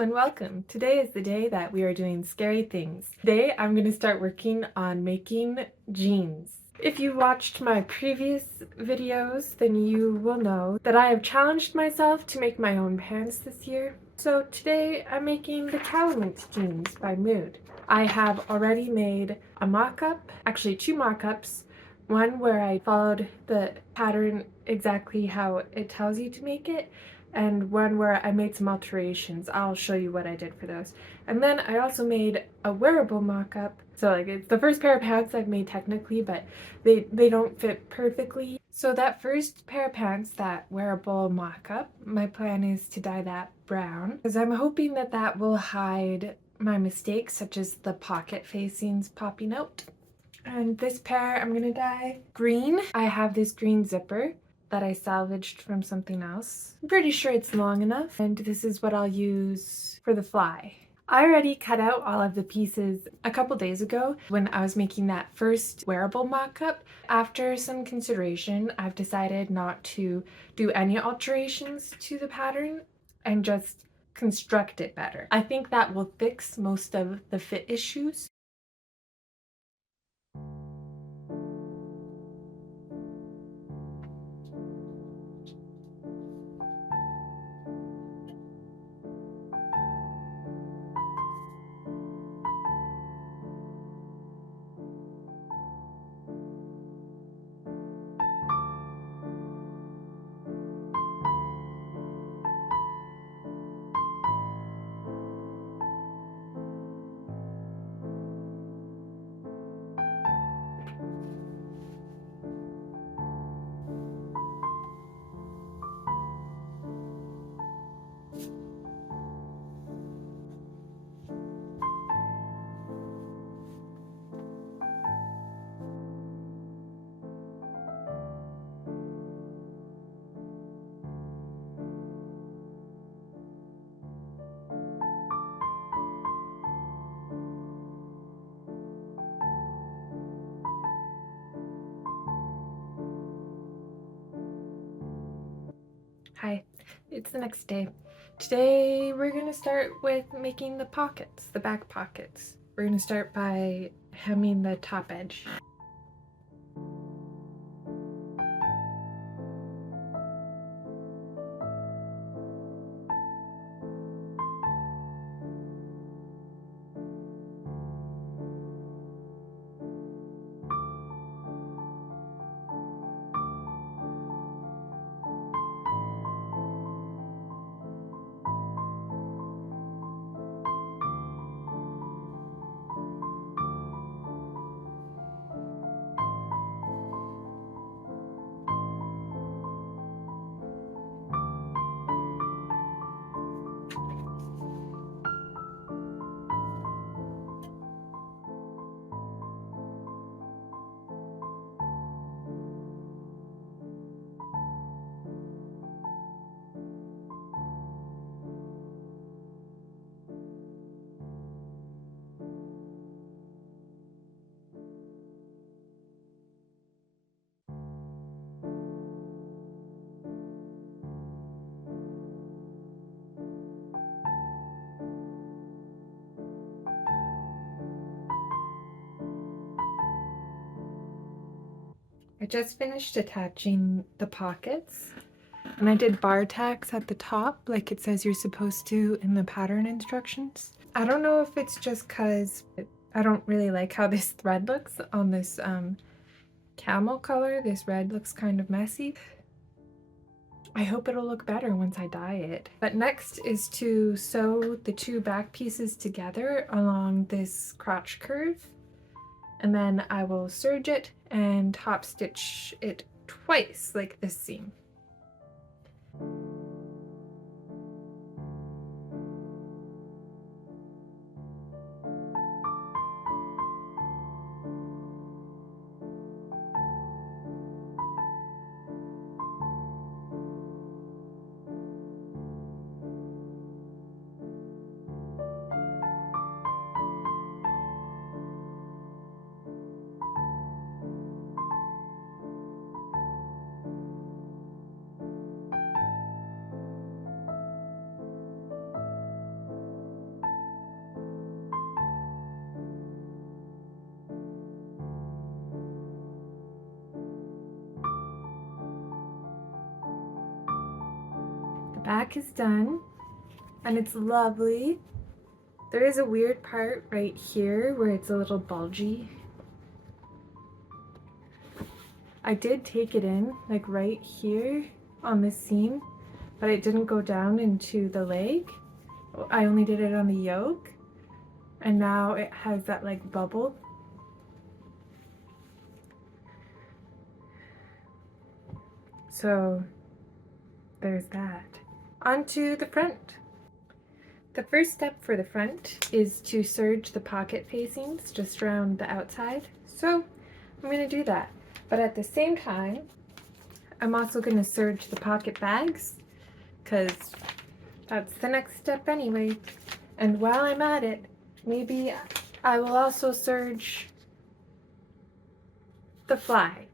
and welcome. Today is the day that we are doing scary things. Today I'm going to start working on making jeans. If you watched my previous videos, then you will know that I have challenged myself to make my own pants this year. So today I'm making the Calumet jeans by Mood. I have already made a mock-up, actually two mock-ups. One where I followed the pattern exactly how it tells you to make it, and one where I made some alterations. I'll show you what I did for those. And then I also made a wearable mock-up. So like it's the first pair of pants I've made technically, but they don't fit perfectly. So that first pair of pants, that wearable mock-up, my plan is to dye that brown because I'm hoping that that will hide my mistakes, such as the pocket facings popping out. And this pair I'm gonna dye green. I have this green zipper that I salvaged from something else. I'm pretty sure it's long enough, and this is what I'll use for the fly. I already cut out all of the pieces a couple days ago when I was making that first wearable mock-up. After some consideration, I've decided not to do any alterations to the pattern and just construct it better. I think that will fix most of the fit issues. Hi, it's the next day. Today we're gonna start with making the pockets, the back pockets. We're gonna start by hemming the top edge. I just finished attaching the pockets, and I did bar tacks at the top like it says you're supposed to in the pattern instructions. I don't know if it's just because I don't really like how this thread looks on this camel color. This red looks kind of messy. I hope it'll look better once I dye it. But next is to sew the two back pieces together along this crotch curve. And then I will serge it and top stitch it twice like this seam. back is done and it's lovely. There is a weird part right here where it's a little bulgy. I did take it in, like right here on this seam, but it didn't go down into the leg. I only did it on the yoke, and now it has that like bubble. So there's that. Onto the front. The first step for the front is to serge the pocket facings just around the outside. So I'm going to do that. But at the same time, I'm also going to serge the pocket bags because that's the next step anyway. And while I'm at it, maybe I will also serge the fly.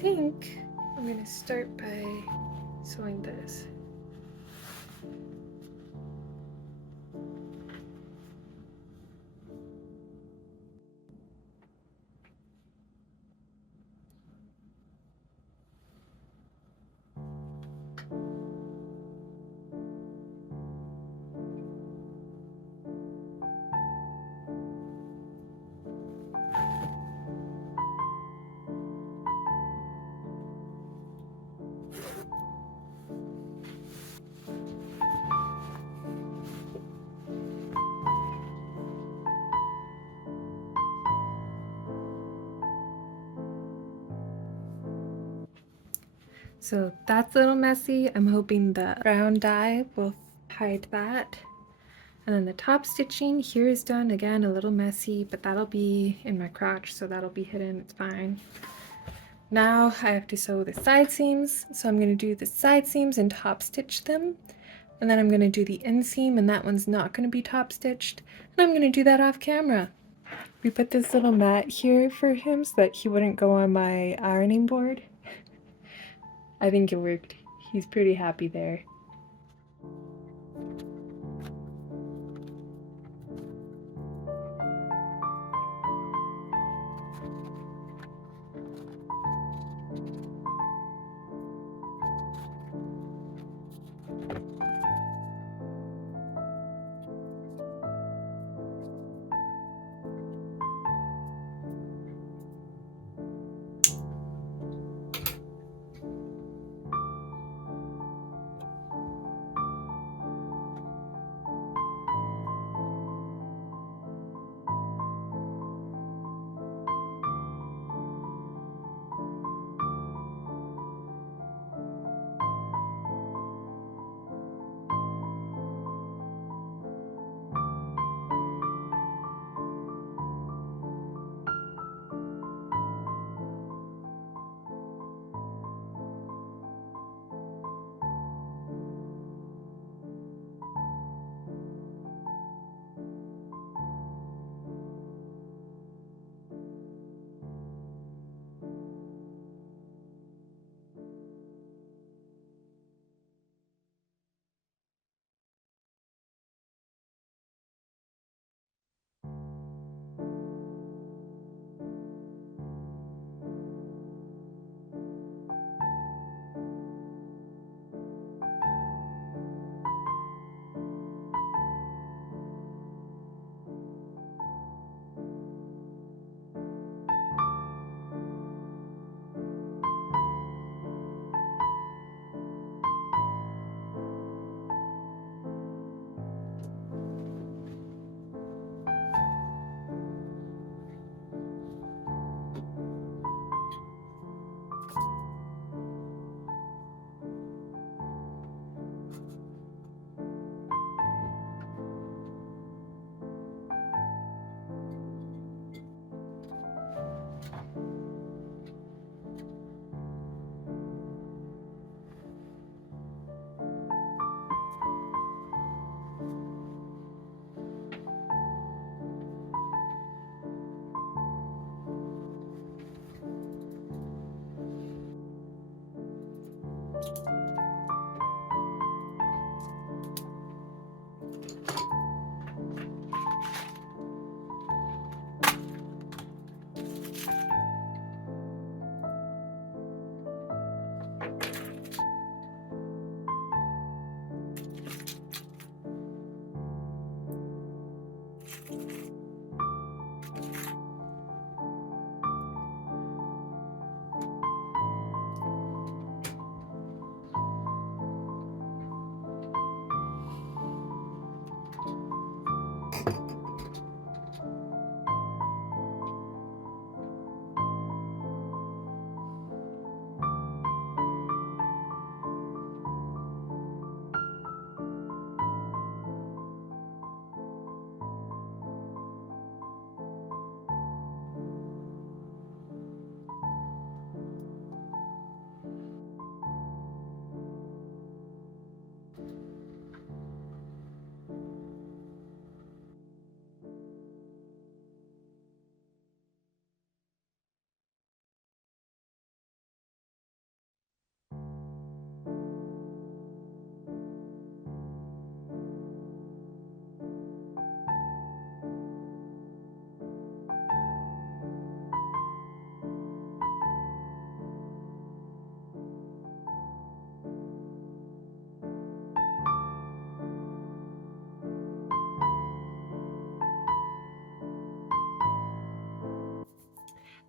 think I'm going to start by sewing this. So that's a little messy. I'm hoping the brown dye will hide that. And then the top stitching here is done, again a little messy, but that'll be in my crotch, so that'll be hidden, it's fine. Now I have to sew the side seams, so I'm going to do the side seams and top stitch them. And then I'm going to do the inseam, and that one's not going to be top stitched. And I'm going to do that off camera. We put this little mat here for him so that he wouldn't go on my ironing board. I think it worked. He's pretty happy there.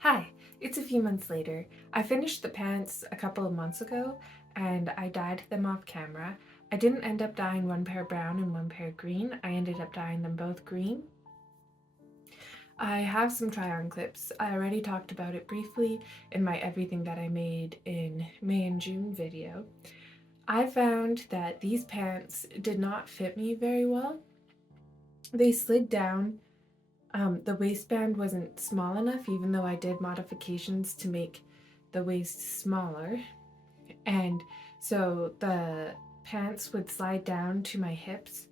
Hi, it's a few months later. I finished the pants a couple of months ago and I dyed them off camera. I didn't end up dyeing one pair brown and one pair green. I ended up dyeing them both green. I have some try-on clips. I already talked about it briefly in my everything that I made in May and June video. I found that these pants did not fit me very well. They slid down. The waistband wasn't small enough, even though I did modifications to make the waist smaller. And so the pants would slide down to my hips,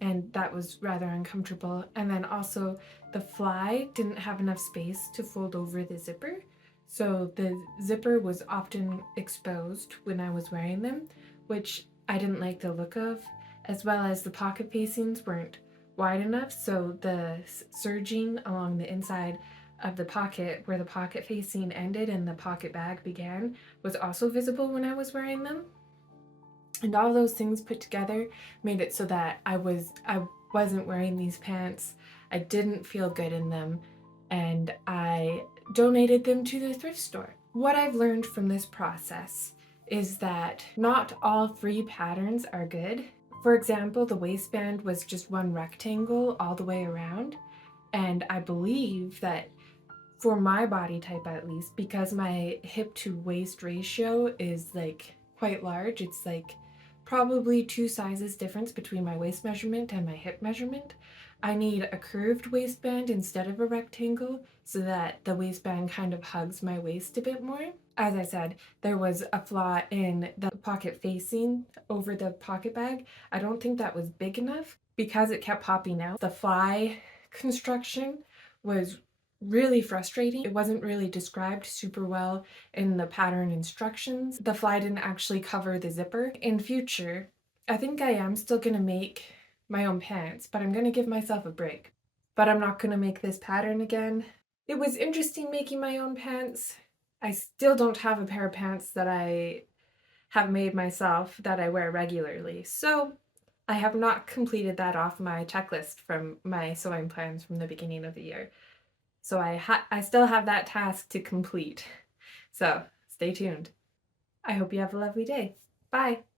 and that was rather uncomfortable. And then also the fly didn't have enough space to fold over the zipper. So the zipper was often exposed when I was wearing them, which I didn't like the look of, as well as the pocket facings weren't wide enough, so the serging along the inside of the pocket where the pocket facing ended and the pocket bag began was also visible when I was wearing them. And all those things put together made it so that I wasn't wearing these pants. I didn't feel good in them, and I donated them to the thrift store. What I've learned from this process is that not all free patterns are good. For example, the waistband was just one rectangle all the way around, and I believe that for my body type at least, because my hip to waist ratio is like quite large, it's like probably 2 sizes difference between my waist measurement and my hip measurement. I need a curved waistband instead of a rectangle so that the waistband kind of hugs my waist a bit more. As I said, there was a flaw in the pocket facing over the pocket bag. I don't think that was big enough because it kept popping out. The fly construction was really frustrating. It wasn't really described super well in the pattern instructions. The fly didn't actually cover the zipper. In future, I think I am still gonna make my own pants, but I'm gonna give myself a break. But I'm not gonna make this pattern again. It was interesting making my own pants. I still don't have a pair of pants that I have made myself that I wear regularly. So I have not completed that off my checklist from my sewing plans from the beginning of the year. So I still have that task to complete. So stay tuned. I hope you have a lovely day. Bye.